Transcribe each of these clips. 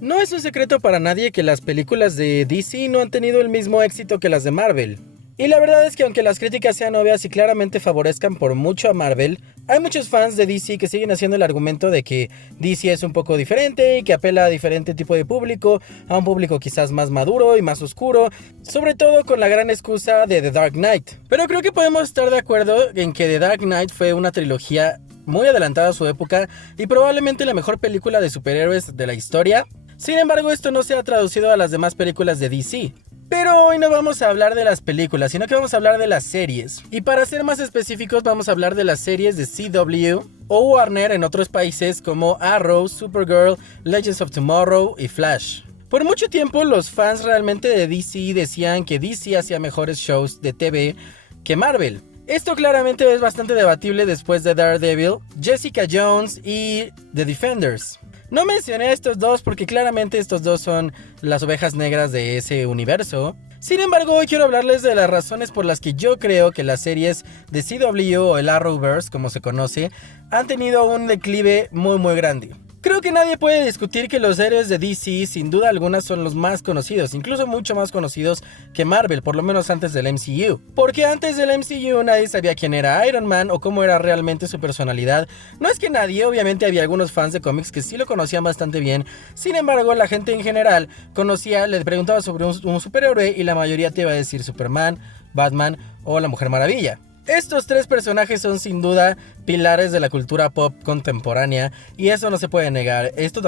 No es un secreto para nadie que las películas de DC no han tenido el mismo éxito que las de Marvel. Y la verdad es que aunque las críticas sean obvias y claramente favorezcan por mucho a Marvel, hay muchos fans de DC que siguen haciendo el argumento de que DC es un poco diferente y que apela a diferente tipo de público, a un público quizás más maduro y más oscuro, sobre todo con la gran excusa de The Dark Knight. Pero creo que podemos estar de acuerdo en que The Dark Knight fue una trilogía muy adelantada a su época y probablemente la mejor película de superhéroes de la historia. Sin embargo, esto no se ha traducido a las demás películas de DC. Pero hoy no vamos a hablar de las películas, sino que vamos a hablar de las series. Y para ser más específicos, vamos a hablar de las series de CW o Warner en otros países como Arrow, Supergirl, Legends of Tomorrow y Flash. Por mucho tiempo, los fans realmente de DC decían que DC hacía mejores shows de TV que Marvel. Esto claramente es bastante debatible después de Daredevil, Jessica Jones y The Defenders. No mencioné a estos dos porque claramente estos dos son las ovejas negras de ese universo. Sin embargo, hoy quiero hablarles de las razones por las que yo creo que las series de CW o el Arrowverse, como se conoce, han tenido un declive muy grande. Creo que nadie puede discutir que los héroes de DC sin duda alguna son los más conocidos, incluso mucho más conocidos que Marvel, por lo menos antes del MCU. Porque antes del MCU nadie sabía quién era Iron Man o cómo era realmente su personalidad. No es que nadie, obviamente había algunos fans de cómics que sí lo conocían bastante bien. Sin embargo, la gente en general conocía, le preguntaba sobre un superhéroe y la mayoría te iba a decir Superman, Batman o la Mujer Maravilla. Estos tres personajes son sin duda pilares de la cultura pop contemporánea y eso no se puede negar. A estos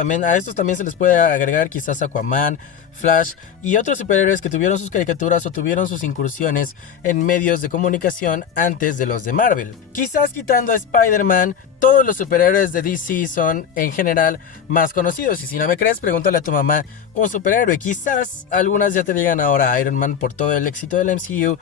también se les puede agregar quizás Aquaman, Flash y otros superhéroes que tuvieron sus caricaturas o tuvieron sus incursiones en medios de comunicación antes de los de Marvel. Quizás quitando a Spider-Man, todos los superhéroes de DC son en general más conocidos y si no me crees, pregúntale a tu mamá un superhéroe. Quizás algunas ya te digan ahora Iron Man por todo el éxito del MCU,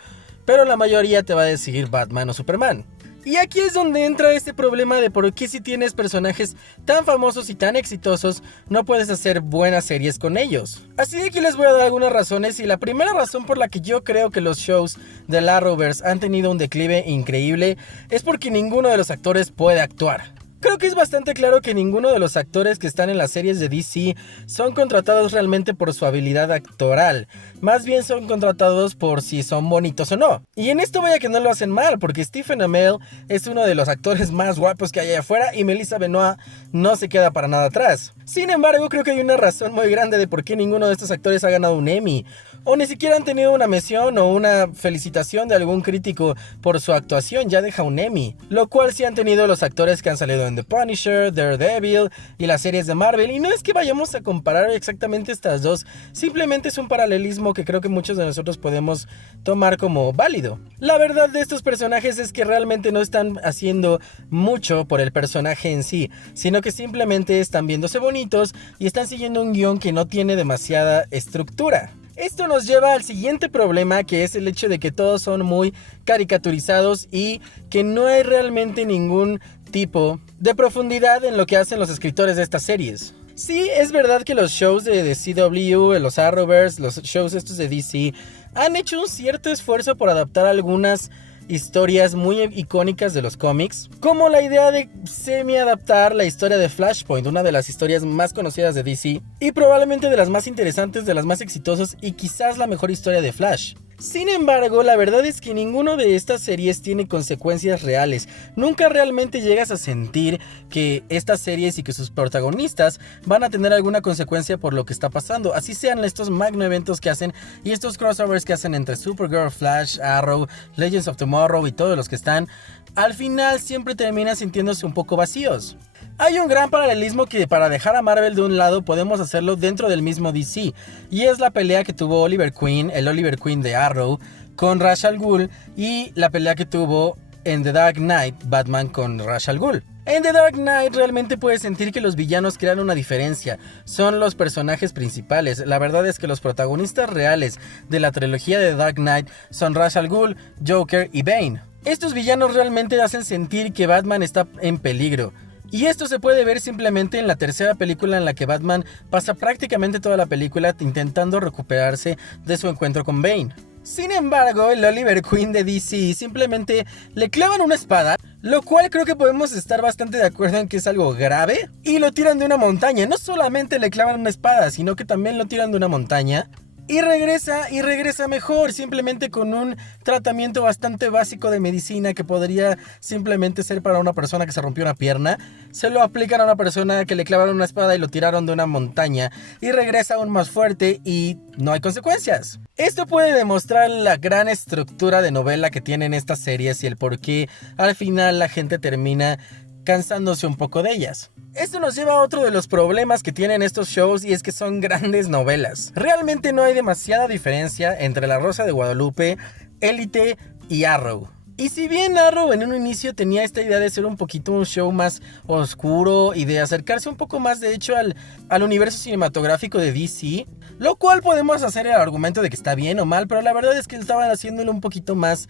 pero la mayoría te va a decir Batman o Superman. Y aquí es donde entra este problema de por qué si tienes personajes tan famosos y tan exitosos no puedes hacer buenas series con ellos. Así que aquí les voy a dar algunas razones y la primera razón por la que yo creo que los shows del Arrowverse han tenido un declive increíble es porque ninguno de los actores puede actuar. Creo que es bastante claro que ninguno de los actores que están en las series de DC son contratados realmente por su habilidad actoral. Más bien son contratados por si son bonitos o no. Y en esto vaya que no lo hacen mal, porque Stephen Amell es uno de los actores más guapos que hay allá afuera y Melissa Benoist no se queda para nada atrás. Sin embargo, creo que hay una razón muy grande de por qué ninguno de estos actores ha ganado un Emmy. O ni siquiera han tenido una mención o una felicitación de algún crítico por su actuación, ya deja un Emmy. Lo cual sí han tenido los actores que han salido en The Punisher, Daredevil y las series de Marvel. Y no es que vayamos a comparar exactamente estas dos, simplemente es un paralelismo que creo que muchos de nosotros podemos tomar como válido. La verdad de estos personajes es que realmente no están haciendo mucho por el personaje en sí, sino que simplemente están viéndose bonitos y están siguiendo un guión que no tiene demasiada estructura. Esto nos lleva al siguiente problema, que es el hecho de que todos son muy caricaturizados y que no hay realmente ningún tipo de profundidad en lo que hacen los escritores de estas series. Sí, es verdad que los shows de CW, los Arrowverse, los shows estos de DC han hecho un cierto esfuerzo por adaptar algunas historias muy icónicas de los cómics, como la idea de semi-adaptar la historia de Flashpoint, una de las historias más conocidas de DC y probablemente de las más interesantes, de las más exitosas y quizás la mejor historia de Flash. Sin embargo, la verdad es que ninguno de estas series tiene consecuencias reales. Nunca realmente llegas a sentir que estas series y que sus protagonistas van a tener alguna consecuencia por lo que está pasando. Así sean estos magno eventos que hacen y estos crossovers que hacen entre Supergirl, Flash, Arrow, Legends of Tomorrow y todos los que están, al final siempre terminan sintiéndose un poco vacíos. Hay un gran paralelismo que para dejar a Marvel de un lado podemos hacerlo dentro del mismo DC, y es la pelea que tuvo Oliver Queen, el Oliver Queen de Arrow, con Ra's al Ghul, y la pelea que tuvo en The Dark Knight Batman con Ra's al Ghul. En The Dark Knight realmente puedes sentir que los villanos crean una diferencia, son los personajes principales. La verdad es que los protagonistas reales de la trilogía de The Dark Knight son Ra's al Ghul, Joker y Bane. Estos villanos realmente hacen sentir que Batman está en peligro. Y esto se puede ver simplemente en la tercera película en la que Batman pasa prácticamente toda la película intentando recuperarse de su encuentro con Bane. Sin embargo, el Oliver Queen de DC simplemente le clavan una espada, lo cual creo que podemos estar bastante de acuerdo en que es algo grave, y lo tiran de una montaña. No solamente le clavan una espada, sino que también lo tiran de una montaña. Y regresa mejor, simplemente con un tratamiento bastante básico de medicina que podría simplemente ser para una persona que se rompió una pierna. Se lo aplican a una persona que le clavaron una espada y lo tiraron de una montaña y regresa aún más fuerte y no hay consecuencias. Esto puede demostrar la gran estructura de novela que tienen estas series y el por qué al final la gente termina cansándose un poco de ellas. Esto nos lleva a otro de los problemas que tienen estos shows y es que son grandes novelas. Realmente no hay demasiada diferencia entre La Rosa de Guadalupe, Élite y Arrow. Y si bien Arrow en un inicio tenía esta idea de ser un poquito un show más oscuro y de acercarse un poco más de hecho al universo cinematográfico de DC, lo cual podemos hacer el argumento de que está bien o mal, pero la verdad es que estaban haciéndolo un poquito más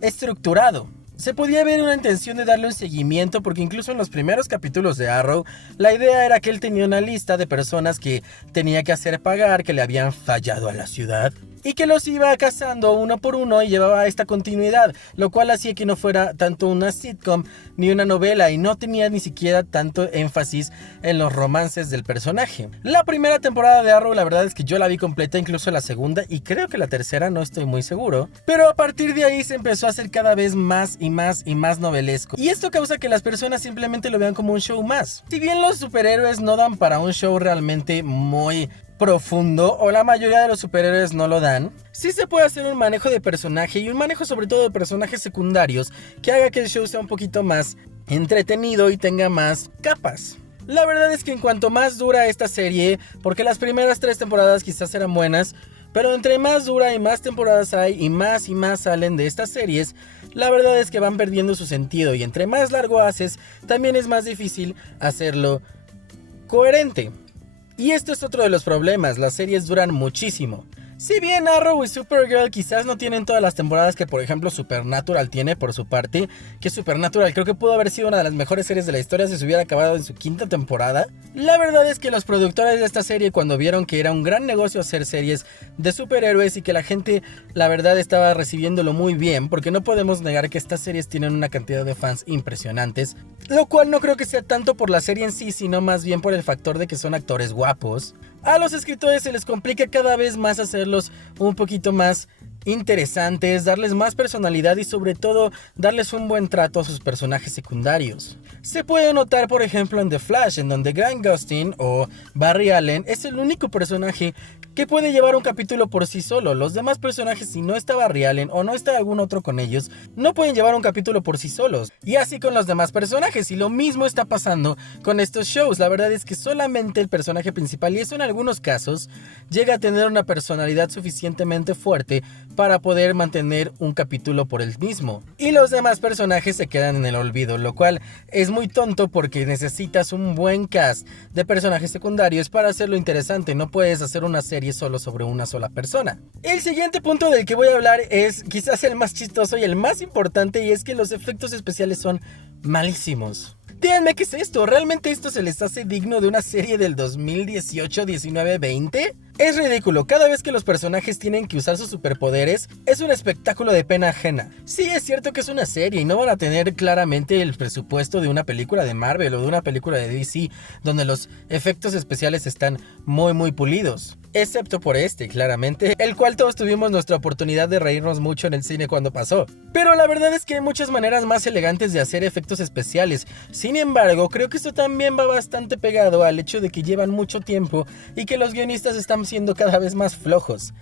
estructurado. Se podía ver una intención de darle un seguimiento porque incluso en los primeros capítulos de Arrow, la idea era que él tenía una lista de personas que tenía que hacer pagar, que le habían fallado a la ciudad, y que los iba cazando uno por uno y llevaba esta continuidad, lo cual hacía que no fuera tanto una sitcom ni una novela y no tenía ni siquiera tanto énfasis en los romances del personaje. La primera temporada de Arrow la verdad es que yo la vi completa, incluso la segunda y creo que la tercera, no estoy muy seguro, pero a partir de ahí se empezó a hacer cada vez más y más novelesco, y esto causa que las personas simplemente lo vean como un show más. Si bien los superhéroes no dan para un show realmente muy profundo, o la mayoría de los superhéroes no lo dan, sí se puede hacer un manejo de personaje y un manejo sobre todo de personajes secundarios que haga que el show sea un poquito más entretenido y tenga más capas. La verdad es que en cuanto más dura esta serie, porque las primeras 3 temporadas quizás eran buenas, pero entre más dura y más temporadas hay y más salen de estas series, la verdad es que van perdiendo su sentido y entre más largo haces, también es más difícil hacerlo coherente. Y esto es otro de los problemas, las series duran muchísimo. Si bien Arrow y Supergirl quizás no tienen todas las temporadas que por ejemplo Supernatural tiene por su parte, que Supernatural creo que pudo haber sido una de las mejores series de la historia si se hubiera acabado en su 5ª temporada, la verdad es que los productores de esta serie cuando vieron que era un gran negocio hacer series de superhéroes y que la gente la verdad estaba recibiéndolo muy bien, porque no podemos negar que estas series tienen una cantidad de fans impresionantes, lo cual no creo que sea tanto por la serie en sí, sino más bien por el factor de que son actores guapos. A los escritores se les complica cada vez más hacerlos un poquito más interesantes, darles más personalidad y sobre todo darles un buen trato a sus personajes secundarios. Se puede notar por ejemplo en The Flash, en donde Grant Gustin o Barry Allen es el único personaje que puede llevar un capítulo por sí solo. Los demás personajes, si no está Barry Allen o no está algún otro con ellos, no pueden llevar un capítulo por sí solos. Y así con los demás personajes, y lo mismo está pasando con estos shows. La verdad es que solamente el personaje principal, y eso en algunos casos, llega a tener una personalidad suficientemente fuerte para poder mantener un capítulo por él mismo. Y los demás personajes se quedan en el olvido, lo cual es muy tonto porque necesitas un buen cast de personajes secundarios para hacerlo interesante. No puedes hacer una serie solo sobre una sola persona. El siguiente punto del que voy a hablar es quizás el más chistoso y el más importante, y es que los efectos especiales son malísimos. Díganme, ¿qué es esto? ¿Realmente esto se les hace digno de una serie del 2018, 19, 20? Es ridículo, cada vez que los personajes tienen que usar sus superpoderes, es un espectáculo de pena ajena. Sí, es cierto que es una serie y no van a tener claramente el presupuesto de una película de Marvel o de una película de DC, donde los efectos especiales están muy pulidos. Excepto por este, claramente, el cual todos tuvimos nuestra oportunidad de reírnos mucho en el cine cuando pasó. Pero la verdad es que hay muchas maneras más elegantes de hacer efectos especiales. Sin embargo, creo que esto también va bastante pegado al hecho de que llevan mucho tiempo y que los guionistas están siendo cada vez más flojos.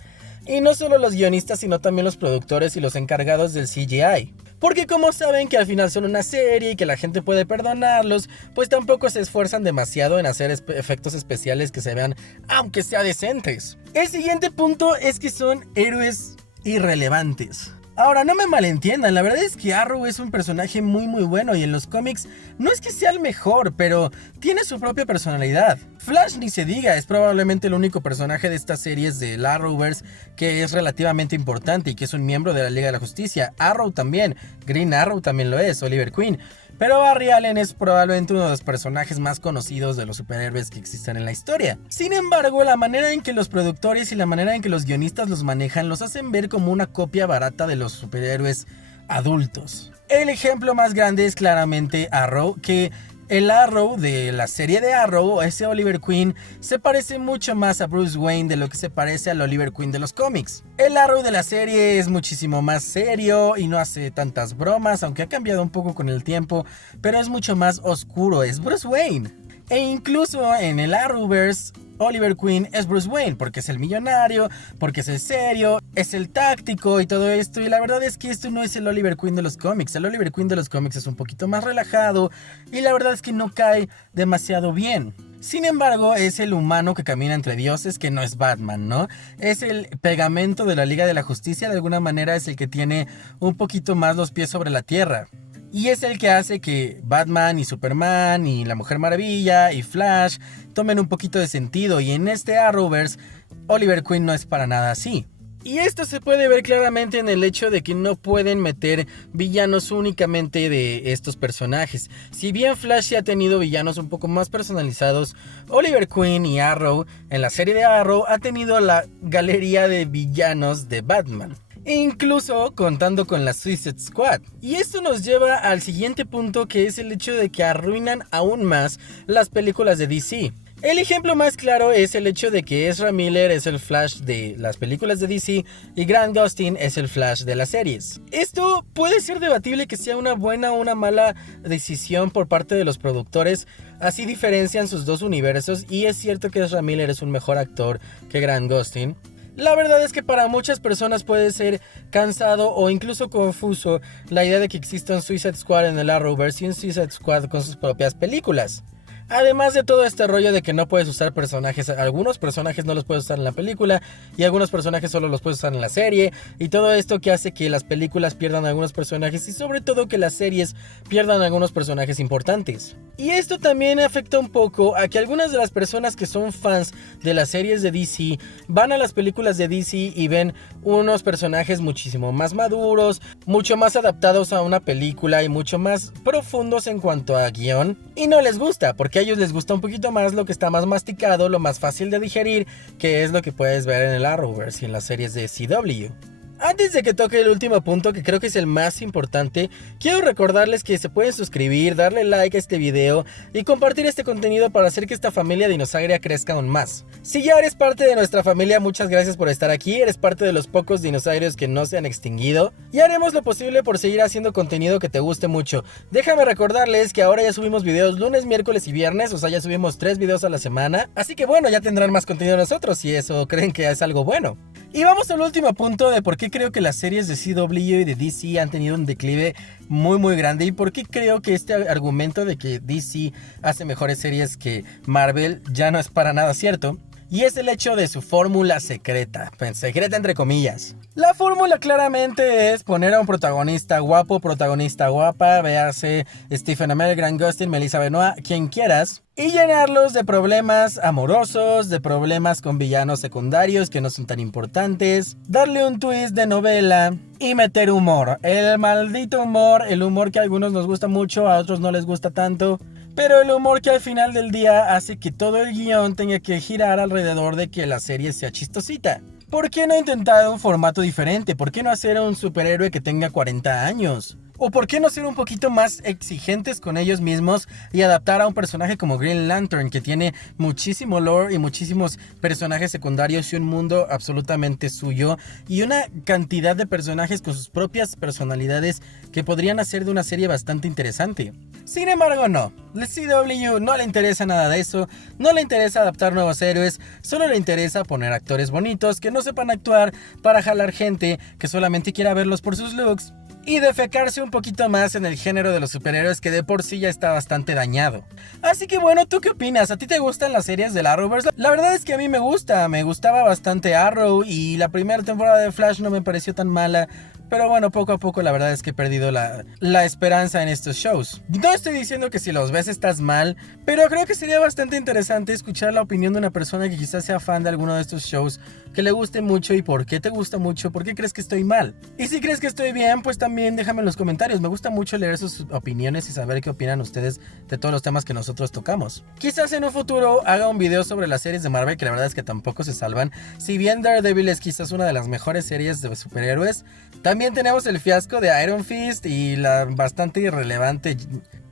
Y no solo los guionistas, sino también los productores y los encargados del CGI. Porque como saben que al final son una serie y que la gente puede perdonarlos, pues tampoco se esfuerzan demasiado en hacer efectos especiales que se vean, aunque sea decentes. El siguiente punto es que son héroes irrelevantes. Ahora, no me malentiendan, la verdad es que Arrow es un personaje muy bueno y en los cómics no es que sea el mejor, pero tiene su propia personalidad. Flash ni se diga, es probablemente el único personaje de estas series del Arrowverse que es relativamente importante y que es un miembro de la Liga de la Justicia. Arrow también, Green Arrow también lo es, Oliver Queen. Pero Barry Allen es probablemente uno de los personajes más conocidos de los superhéroes que existen en la historia. Sin embargo, la manera en que los productores y la manera en que los guionistas los manejan los hacen ver como una copia barata de los superhéroes adultos. El ejemplo más grande es claramente Arrow, que el Arrow de la serie de Arrow, ese Oliver Queen, se parece mucho más a Bruce Wayne de lo que se parece al Oliver Queen de los cómics. El Arrow de la serie es muchísimo más serio y no hace tantas bromas, aunque ha cambiado un poco con el tiempo, pero es mucho más oscuro, es Bruce Wayne. E incluso en el Arrowverse, Oliver Queen es Bruce Wayne, porque es el millonario, porque es el serio, es el táctico y todo esto. Y la verdad es que esto no es el Oliver Queen de los cómics. El Oliver Queen de los cómics es un poquito más relajado y la verdad es que no cae demasiado bien. Sin embargo, es el humano que camina entre dioses, que no es Batman, ¿no? Es el pegamento de la Liga de la Justicia, de alguna manera es el que tiene un poquito más los pies sobre la tierra. Y es el que hace que Batman y Superman y la Mujer Maravilla y Flash tomen un poquito de sentido. Y en este Arrowverse, Oliver Queen no es para nada así. Y esto se puede ver claramente en el hecho de que no pueden meter villanos únicamente de estos personajes. Si bien Flash ya ha tenido villanos un poco más personalizados, Oliver Queen y Arrow, en la serie de Arrow, ha tenido la galería de villanos de Batman. Incluso contando con la Suicide Squad. Y esto nos lleva al siguiente punto, que es el hecho de que arruinan aún más las películas de DC. El ejemplo más claro es el hecho de que Ezra Miller es el Flash de las películas de DC y Grant Gustin es el Flash de las series. Esto puede ser debatible que sea una buena o una mala decisión por parte de los productores. Así diferencian sus dos universos y es cierto que Ezra Miller es un mejor actor que Grant Gustin. La verdad es que para muchas personas puede ser cansado o incluso confuso la idea de que exista un Suicide Squad en el Arrowverse y un Suicide Squad con sus propias películas. Además de todo este rollo de que no puedes usar personajes, algunos personajes no los puedes usar en la película y algunos personajes solo los puedes usar en la serie, y todo esto que hace que las películas pierdan algunos personajes y sobre todo que las series pierdan algunos personajes importantes. Y esto también afecta un poco a que algunas de las personas que son fans de las series de DC van a las películas de DC y ven unos personajes muchísimo más maduros, mucho más adaptados a una película y mucho más profundos en cuanto a guión, y no les gusta porque a ellos les gusta un poquito más lo que está más masticado, lo más fácil de digerir, que es lo que puedes ver en el Arrowverse y en las series de CW. Antes de que toque el último punto, que creo que es el más importante, quiero recordarles que se pueden suscribir, darle like a este video y compartir este contenido para hacer que esta familia dinosauria crezca aún más. Si ya eres parte de nuestra familia, muchas gracias por estar aquí, eres parte de los pocos dinosaurios que no se han extinguido y haremos lo posible por seguir haciendo contenido que te guste mucho. Déjame recordarles que ahora ya subimos videos lunes, miércoles y viernes, o sea ya subimos 3 videos a la semana, así que bueno, ya tendrán más contenido nosotros si eso creen que es algo bueno. Y vamos al último punto de por qué creo que las series de CW y de DC han tenido un declive muy grande y por qué creo que este argumento de que DC hace mejores series que Marvel ya no es para nada cierto. Y es el hecho de su fórmula secreta, pues, secreta entre comillas. La fórmula claramente es poner a un protagonista guapo, protagonista guapa, véase Stephen Amell, Grant Gustin, Melissa Benoist, quien quieras, y llenarlos de problemas amorosos, de problemas con villanos secundarios que no son tan importantes, darle un twist de novela y meter humor. El maldito humor, el humor que a algunos nos gusta mucho, a otros no les gusta tanto. Pero el humor que al final del día hace que todo el guión tenga que girar alrededor de que la serie sea chistosita. ¿Por qué no intentar un formato diferente? ¿Por qué no hacer un superhéroe que tenga 40 años? ¿O por qué no ser un poquito más exigentes con ellos mismos y adaptar a un personaje como Green Lantern, que tiene muchísimo lore y muchísimos personajes secundarios y un mundo absolutamente suyo y una cantidad de personajes con sus propias personalidades que podrían hacer de una serie bastante interesante? Sin embargo, no. La CW no le interesa nada de eso, no le interesa adaptar nuevos héroes, solo le interesa poner actores bonitos que no sepan actuar para jalar gente que solamente quiera verlos por sus looks y defecarse un poquito más en el género de los superhéroes que de por sí ya está bastante dañado. Así que bueno, ¿tú qué opinas? ¿A ti te gustan las series del Arrowverse? La verdad es que a mí me gustaba bastante Arrow y la primera temporada de Flash no me pareció tan mala, Pero bueno, poco a poco la verdad es que he perdido la esperanza en estos shows. No estoy diciendo que si los ves estás mal, pero creo que sería bastante interesante escuchar la opinión de una persona que quizás sea fan de alguno de estos shows, que le guste mucho y por qué te gusta mucho, por qué crees que estoy mal. Y si crees que estoy bien, pues también déjame en los comentarios. Me gusta mucho leer sus opiniones y saber qué opinan ustedes de todos los temas que nosotros tocamos. Quizás en un futuro haga un video sobre las series de Marvel, que la verdad es que tampoco se salvan. Si bien Daredevil es quizás una de las mejores series de superhéroes, también tenemos el fiasco de Iron Fist y la bastante irrelevante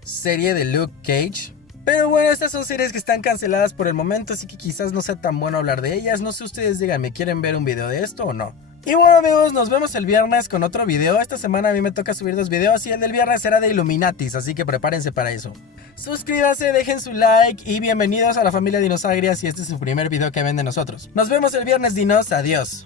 serie de Luke Cage. Pero bueno, estas son series que están canceladas por el momento, así que quizás no sea tan bueno hablar de ellas. No sé, ustedes díganme, ¿quieren ver un video de esto o no? Y bueno amigos, nos vemos el viernes con otro video. Esta semana a mí me toca subir 2 videos y el del viernes será de Illuminatis, así que prepárense para eso. Suscríbanse, dejen su like y bienvenidos a la familia Dinosagria si este es su primer video que ven de nosotros. Nos vemos el viernes, dinos, adiós.